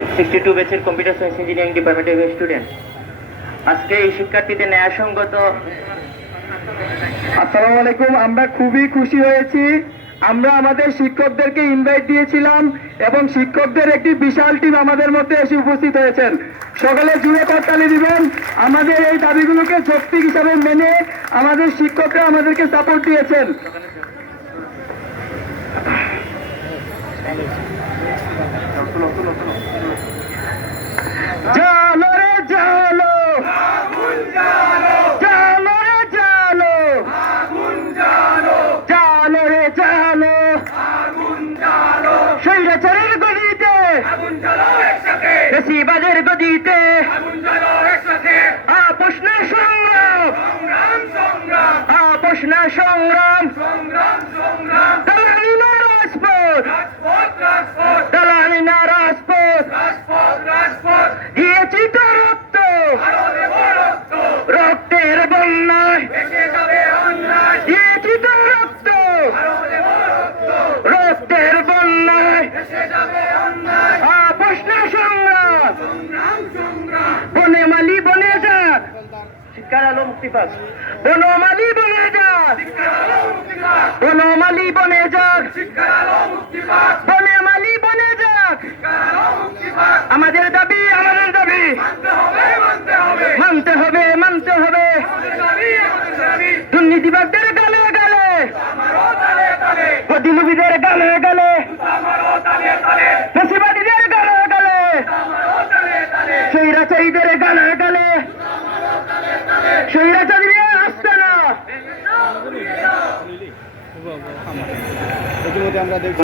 62 ব্যাচের computer science engineering ডিপার্টমেন্টের student. আজকে এই শিক্ষার্থীদের ন্যায়সঙ্গত। আসসালামু আলাইকুম। আমরা খুবই খুশি হয়েছি। আমরা আমাদের শিক্ষকদেরকে ইনভাইট দিয়েছিলাম এবং শিক্ষকদের একটি বিশাল টিম আমাদের মধ্যে এসে উপস্থিত হয়েছেন। সকলে জুড়ে করতালি দিবেন। আমাদের এই দাবিগুলোকে যৌক্তিক হিসাবে মেনে আমাদের শিক্ষকরা আমাদেরকে সাপোর্ট দিয়েছেন। জালো রে জালো, জালো রে জালো, জালো রে জালো, স্বৈরাচারের গদিতে, বেশিবাদের গদিতে, আপোষ না সংগ্রাম, আপোষ না সংগ্রাম, দালালি না রাজপথ, দালালি না রাজপথ, দিয়েছি তো রক্ত, রক্তের বন্যায়, দিয়েছি তো রক্ত, রক্তের বন্যায়, আপোষ না সংগ্রাম, বনেমালি বনে যাক, শিক্ষার আলো মুক্তি পাক, বনমালি বনে যাক, বনমালি বনে যাক, বনেমালি বনে যাক। আমাদের দাবি, আমাদের দাবি মানতে হবে, মানতে হবে। দুর্নীতিবাদদের গালে গালে, প্রতিলোভীদের গালে গালে, ফ্যাসিবাদীদের গালে গালে, স্বৈরাচারীদের গালে গালে, স্বৈরাচারী আসতে না। ইতিমধ্যে আমরা